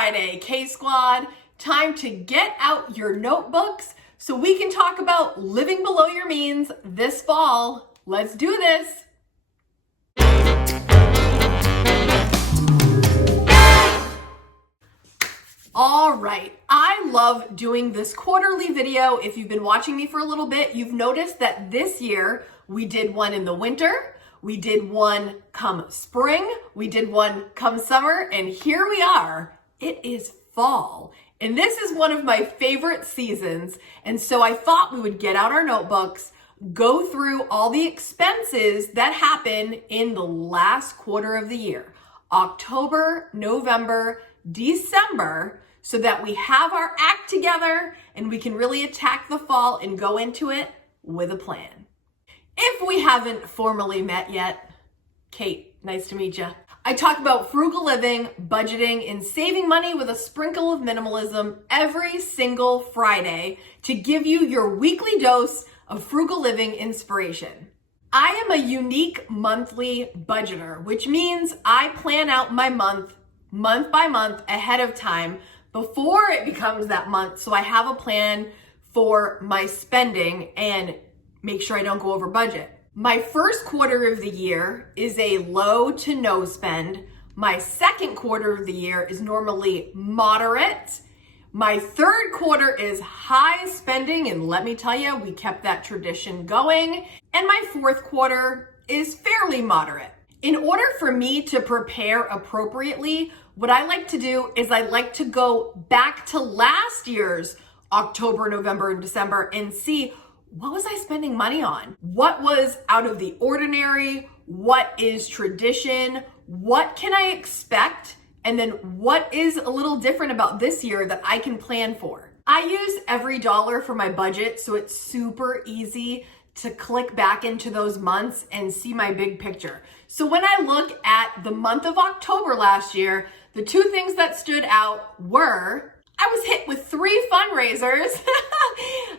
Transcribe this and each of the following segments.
Friday, K-Squad. Time to get out your notebooks so we can talk about living below your means this fall. Let's do this. All right, I love doing this quarterly video. If you've been watching me for a little bit, you've noticed that this year we did one in the winter, we did one come spring, we did one come summer, and here we are. It is fall, and this is one of my favorite seasons, and so I thought we would get out our notebooks, go through all the expenses that happen in the last quarter of the year, October, November, December, so that we have our act together and we can really attack the fall and go into it with a plan. If we haven't formally met yet, Kate, nice to meet you. I talk about frugal living, budgeting, and saving money with a sprinkle of minimalism every single Friday to give you your weekly dose of frugal living inspiration. I am a unique monthly budgeter, which means I plan out my month by month ahead of time before it becomes that month, so I have a plan for my spending and make sure I don't go over budget. My first quarter of the year is a low to no spend. My second quarter of the year is normally moderate. My third quarter is high spending, and let me tell you, we kept that tradition going. And my fourth quarter is fairly moderate. In order for me to prepare appropriately, what I like to do is I like to go back to last year's October, November, and December and see, what was I spending money on? What was out of the ordinary? What is tradition? What can I expect? And then what is a little different about this year that I can plan for? I use every dollar for my budget, so it's super easy to click back into those months and see my big picture. So when I look at the month of October last year, the two things that stood out were I was hit with 3 fundraisers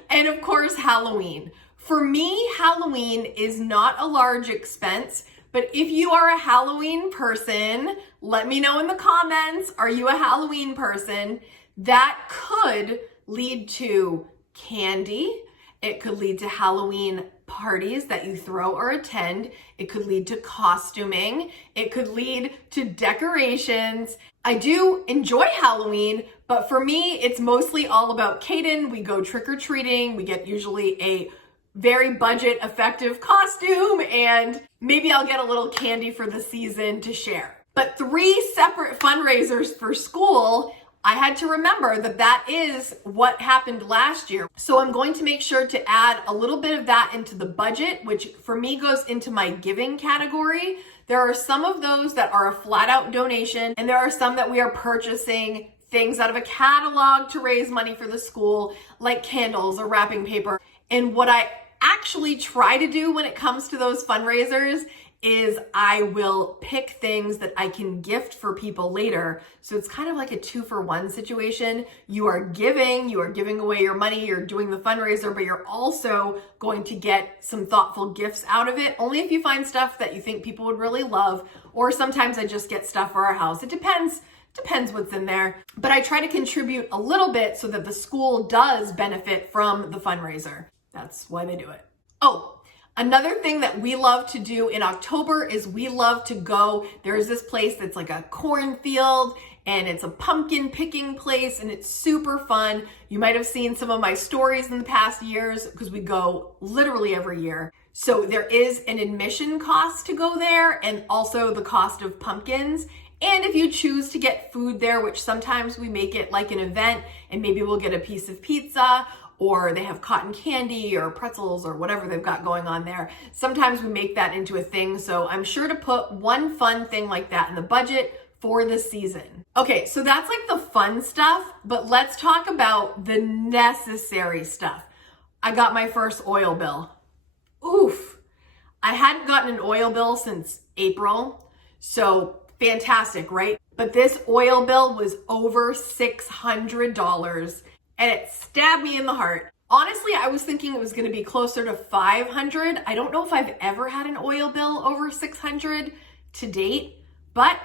and of course Halloween. For me, Halloween is not a large expense, but if you are a Halloween person, let me know in the comments, are you a Halloween person? That could lead to candy. It could lead to Halloween parties that you throw or attend. It could lead to costuming. It could lead to decorations. I do enjoy Halloween, but for me, it's mostly all about Kaden. We go trick-or-treating. We get usually a very budget effective costume, and maybe I'll get a little candy for the season to share. But 3 separate fundraisers for school, I had to remember that that is what happened last year. So I'm going to make sure to add a little bit of that into the budget, which for me goes into my giving category. There are some of those that are a flat out donation, and there are some that we are purchasing things out of a catalog to raise money for the school, like candles or wrapping paper. And what I actually try to do when it comes to those fundraisers is I will pick things that I can gift for people later. So it's kind of like a 2-for-1 situation. You are giving away your money, you're doing the fundraiser, but you're also going to get some thoughtful gifts out of it, only if you find stuff that you think people would really love, or sometimes I just get stuff for our house. It depends what's in there, but I try to contribute a little bit so that the school does benefit from the fundraiser. That's why they do it. Oh, another thing that we love to do in October is we love to go, there's this place that's like a cornfield and it's a pumpkin picking place and it's super fun. You might have seen some of my stories in the past years because we go literally every year. So there is an admission cost to go there and also the cost of pumpkins. And if you choose to get food there, which sometimes we make it like an event and maybe we'll get a piece of pizza, or they have cotton candy or pretzels or whatever they've got going on there. Sometimes we make that into a thing. So I'm sure to put one fun thing like that in the budget for the season. Okay, so that's like the fun stuff, but let's talk about the necessary stuff. I got my first oil bill. Oof. I hadn't gotten an oil bill since April. So fantastic, right? But this oil bill was over $600. And it stabbed me in the heart. Honestly, I was thinking it was gonna be closer to $500. I don't know if I've ever had an oil bill over $600 to date, but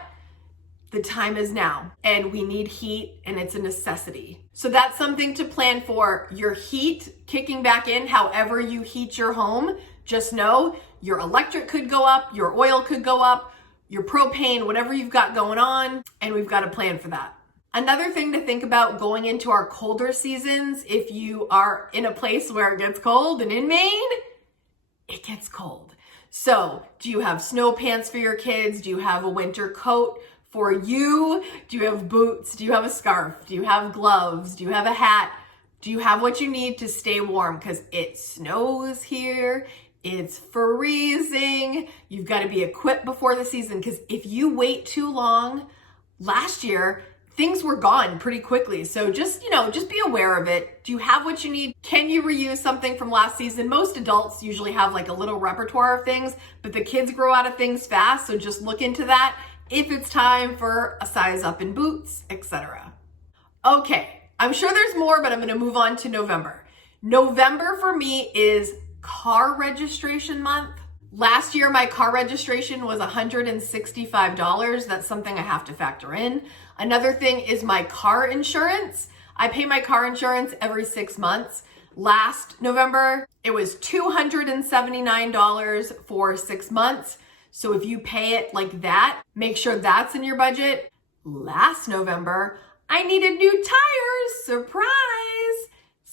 The time is now, and we need heat, and it's a necessity. So that's something to plan for. Your heat kicking back in, however you heat your home, just know your electric could go up, your oil could go up, your propane, whatever you've got going on, and we've got to plan for that. Another thing to think about going into our colder seasons, if you are in a place where it gets cold, and in Maine, it gets cold. So do you have snow pants for your kids? Do you have a winter coat for you? Do you have boots? Do you have a scarf? Do you have gloves? Do you have a hat? Do you have what you need to stay warm? Because it snows here. It's freezing. You've got to be equipped before the season, because if you wait too long, last year, things were gone pretty quickly. So just be aware of it. Do you have what you need? Can you reuse something from last season? Most adults usually have like a little repertoire of things, but the kids grow out of things fast. So just look into that if it's time for a size up in boots, etc. Okay, I'm sure there's more, but I'm going to move on to November. November for me is car registration month. Last year, my car registration was $165. That's something I have to factor in. Another thing is my car insurance. I pay my car insurance every 6 months. Last November, it was $279 for 6 months. So if you pay it like that, make sure that's in your budget. Last November, I needed new tires. Surprise!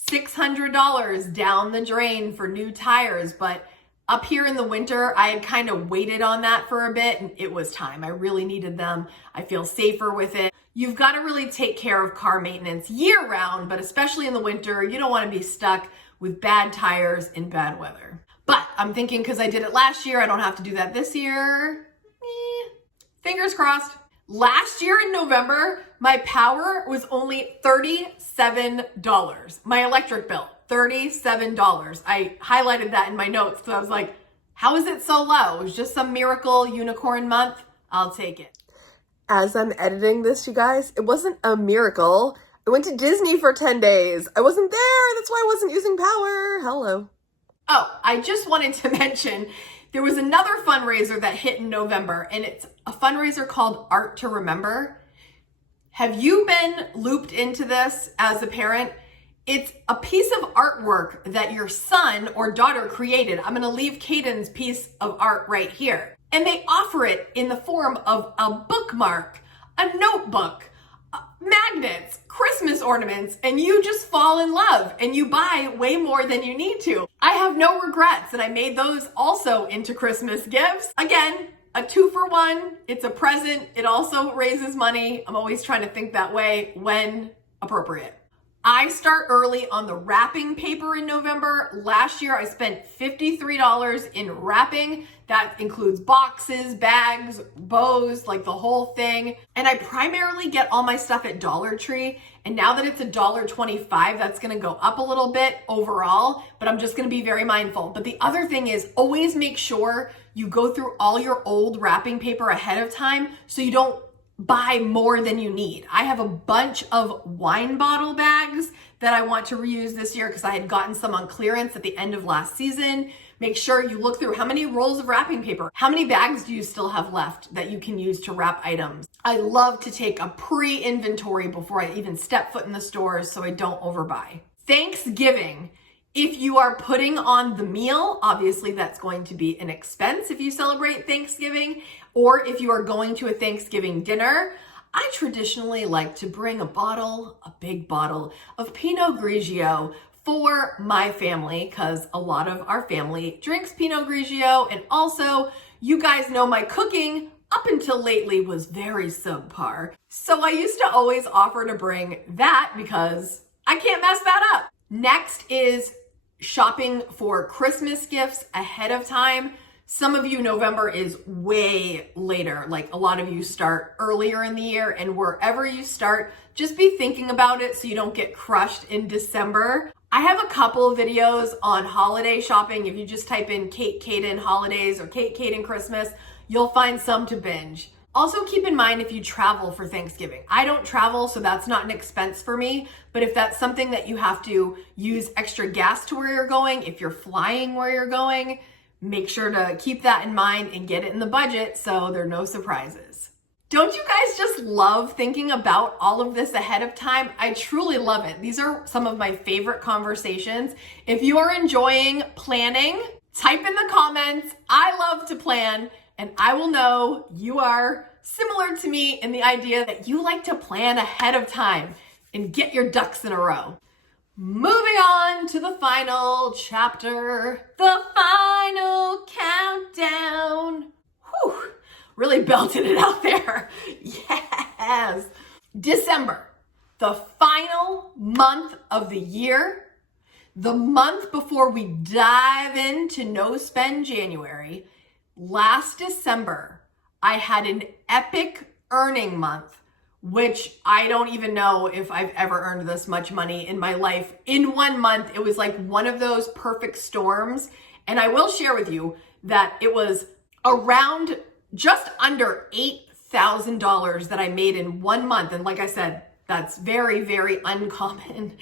$600 down the drain for new tires. But up here in the winter, I had kind of waited on that for a bit, and it was time. I really needed them. I feel safer with it. You've got to really take care of car maintenance year round, but especially in the winter, you don't want to be stuck with bad tires in bad weather. But I'm thinking because I did it last year, I don't have to do that this year. Fingers crossed. Last year in November, my power was only $37. My electric bill, $37. I highlighted that in my notes because I was like, how is it so low? It was just some miracle unicorn month. I'll take it. As I'm editing this, you guys, it wasn't a miracle. I went to Disney for 10 days. I wasn't there. That's why I wasn't using power. Hello. Oh, I just wanted to mention there was another fundraiser that hit in November, and it's a fundraiser called Art to Remember. Have you been looped into this as a parent? It's a piece of artwork that your son or daughter created. I'm going to leave Kaden's piece of art right here. And they offer it in the form of a bookmark, a notebook, magnets, Christmas ornaments, and you just fall in love and you buy way more than you need to. I have no regrets, and I made those also into Christmas gifts. Again, a 2-for-1. It's a present. It also raises money. I'm always trying to think that way when appropriate. I start early on the wrapping paper in November. Last year, I spent $53 in wrapping. That includes boxes, bags, bows, like the whole thing. And I primarily get all my stuff at Dollar Tree. And now that it's $1.25, that's gonna go up a little bit overall, but I'm just gonna be very mindful. But the other thing is always make sure you go through all your old wrapping paper ahead of time so you don't buy more than you need. I have a bunch of wine bottle bags that I want to reuse this year because I had gotten some on clearance at the end of last season. Make sure you look through how many rolls of wrapping paper, how many bags do you still have left that you can use to wrap items. I love to take a pre-inventory before I even step foot in the stores so I don't overbuy. Thanksgiving. If you are putting on the meal, obviously that's going to be an expense if you celebrate Thanksgiving, or if you are going to a Thanksgiving dinner. I traditionally like to bring a big bottle of Pinot Grigio for my family because a lot of our family drinks Pinot Grigio, and also you guys know my cooking up until lately was very subpar. So I used to always offer to bring that because I can't mess that up. Next is shopping for Christmas gifts ahead of time. Some of you, November is way later. Like a lot of you start earlier in the year, and wherever you start, just be thinking about it so you don't get crushed in December. I have a couple of videos on holiday shopping. If you just type in Kate Kaden holidays or Kate Kaden Christmas, you'll find some to binge. Also keep in mind if you travel for Thanksgiving. I don't travel, so that's not an expense for me. But if that's something that you have to use extra gas to where you're going, if you're flying where you're going, make sure to keep that in mind and get it in the budget so there are no surprises. Don't you guys just love thinking about all of this ahead of time? I truly love it. These are some of my favorite conversations. If you are enjoying planning, type in the comments, I love to plan, and I will know you are similar to me in the idea that you like to plan ahead of time and get your ducks in a row. Moving on to the final chapter, the final countdown. Whew, really belted it out there. Yes. December, the final month of the year, the month before we dive into No Spend January. Last December, I had an epic earning month, which I don't even know if I've ever earned this much money in my life. In 1 month, it was like one of those perfect storms. And I will share with you that it was around just under $8,000 that I made in 1 month. And like I said, that's very, very uncommon.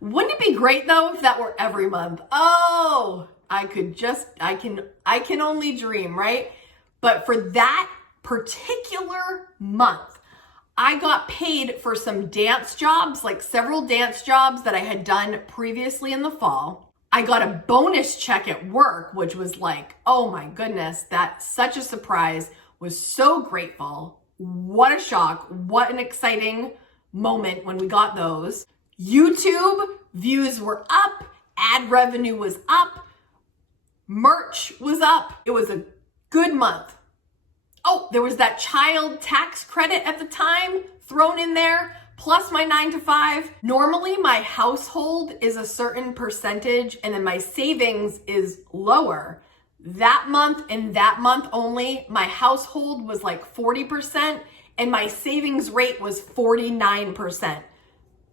Wouldn't it be great though if that were every month? Oh, I can only dream, right? But for that particular month, I got paid for some dance jobs, like several dance jobs that I had done previously in the fall. I got a bonus check at work, which was like, oh my goodness, that's such a surprise. Was so grateful. What a shock. What an exciting moment when we got those. YouTube views were up, ad revenue was up, merch was up. It was a good month. Oh, there was that child tax credit at the time thrown in there, plus my 9 to 5. Normally my household is a certain percentage and then my savings is lower. That month and that month only, my household was like 40% and my savings rate was 49%.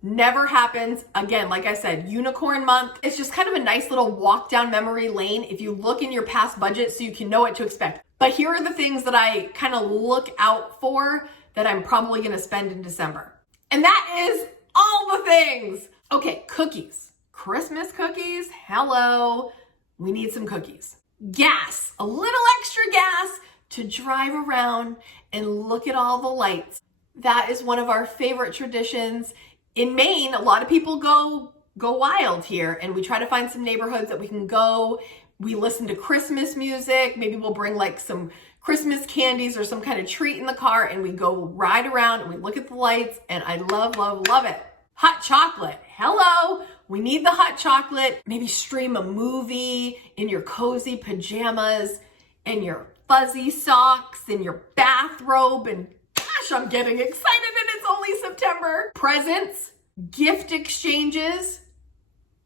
Never happens. Again, like I said, unicorn month. It's just kind of a nice little walk down memory lane if you look in your past budget so you can know what to expect. But here are the things that I kind of look out for that I'm probably going to spend in December. And that is all the things. Okay, cookies. Christmas cookies. Hello. We need some cookies. Gas. A little extra gas to drive around and look at all the lights. That is one of our favorite traditions. In Maine, a lot of people go wild here, and we try to find some neighborhoods that we can go. We listen to Christmas music. Maybe we'll bring like some Christmas candies or some kind of treat in the car, and we go ride around and we look at the lights, and I love, love, love it. Hot chocolate. Hello. We need the hot chocolate. Maybe stream a movie in your cozy pajamas and your fuzzy socks and your bathrobe, and gosh, I'm getting excited and it's only September. Presents, gift exchanges,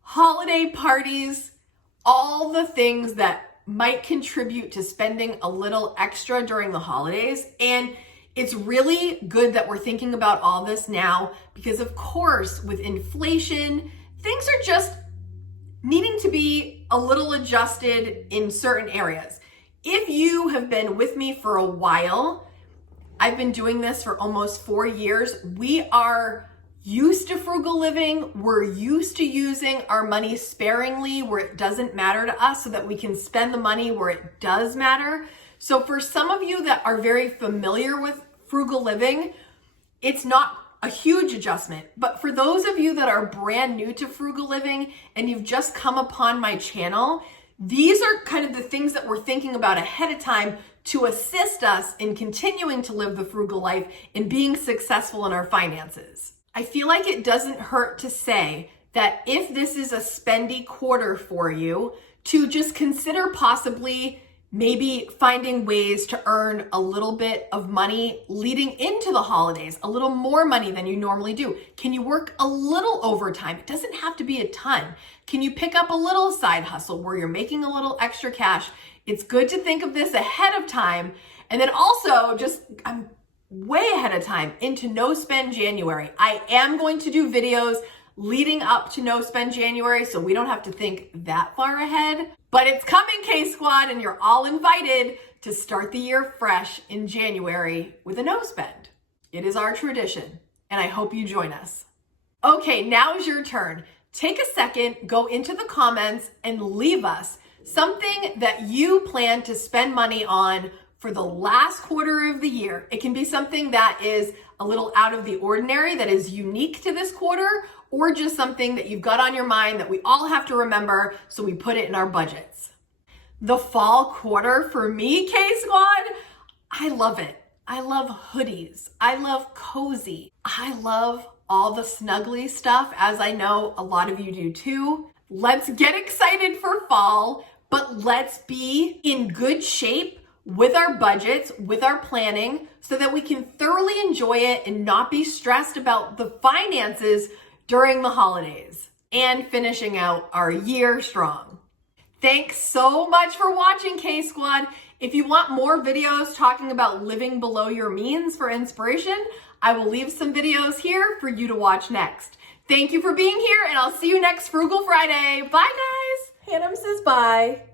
holiday parties, all the things that might contribute to spending a little extra during the holidays. And it's really good that we're thinking about all this now because, of course, with inflation, things are just needing to be a little adjusted in certain areas. If you have been with me for a while, I've been doing this for almost 4 years. We are used to frugal living. We're used to using our money sparingly where it doesn't matter to us so that we can spend the money where it does matter. So for some of you that are very familiar with frugal living, it's not a huge adjustment. But for those of you that are brand new to frugal living and you've just come upon my channel, these are kind of the things that we're thinking about ahead of time to assist us in continuing to live the frugal life and being successful in our finances. I feel like it doesn't hurt to say that if this is a spendy quarter for you, to just consider possibly maybe finding ways to earn a little bit of money leading into the holidays, a little more money than you normally do. Can you work a little overtime? It doesn't have to be a ton. Can you pick up a little side hustle where you're making a little extra cash? It's good to think of this ahead of time. And then also I'm way ahead of time into No Spend January. I am going to do videos leading up to No Spend January, so we don't have to think that far ahead. But it's coming, K-Squad, and you're all invited to start the year fresh in January with a no spend. It is our tradition, and I hope you join us. Okay, now is your turn. Take a second, go into the comments, and leave us something that you plan to spend money on for the last quarter of the year. It can be something that is a little out of the ordinary, that is unique to this quarter, or just something that you've got on your mind that we all have to remember, so we put it in our budgets. The fall quarter for me, K-Squad, I love it. I love hoodies. I love cozy. I love all the snuggly stuff, as I know a lot of you do too. Let's get excited for fall, but let's be in good shape with our budgets, with our planning, so that we can thoroughly enjoy it and not be stressed about the finances during the holidays and finishing out our year strong. Thanks so much for watching, K-Squad. If you want more videos talking about living below your means for inspiration, I will leave some videos here for you to watch next. Thank you for being here, and I'll see you next Frugal Friday. Bye, guys. Hannah says bye.